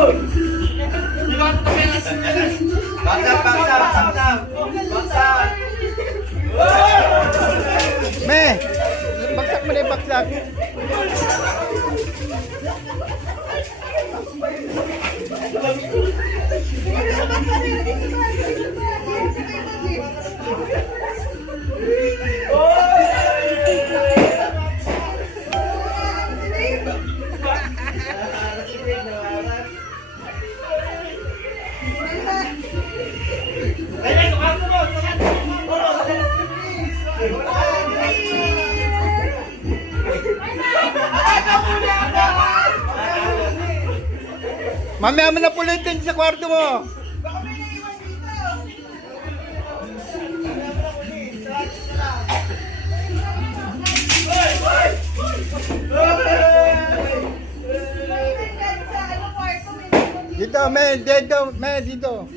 Me, bagsak mo na yung bagsak. Mamaya mo na pulitin sa kwarto mo. Dito, men, dito, men, dito.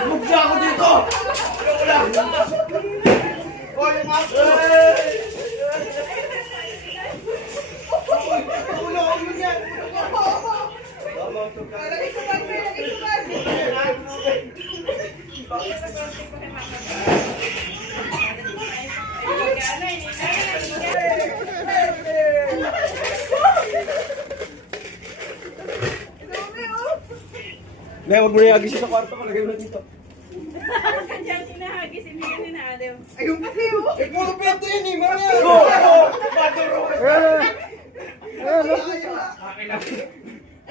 Bugsa ako dito! Nay, wag mo na agis sa kwarto ko, lagay mo na dito. Kandiyan sinahagis, hindi ka ninaalim. Ayun kasi oh! Eh, puro pento yun eh, Maria! Akin lang.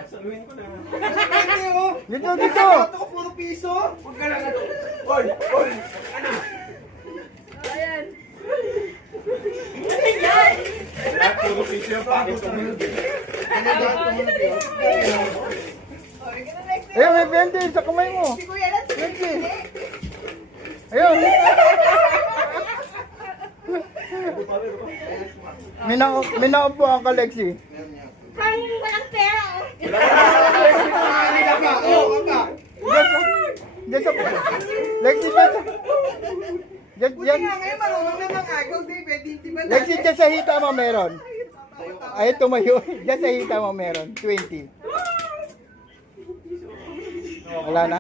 Saluhin ko na. Pwede oh! Dito, dito. Kwarto ko, puro piso! Huwag ka lang ano. Oy! Oy! Ano? Ayan. Lahat puro piso yung pakit ko. Ayun, may 20 sa kamay mo. 20. Ayun. Minaupo ang ka, Lexi. Kang walang pera, oh. Diyan sa... Lexi, diyan sa... Diyan. Lexi, diyan sa hita mo meron. Ay, tumayo. Diyan sa hita mo meron. 20. Wala na.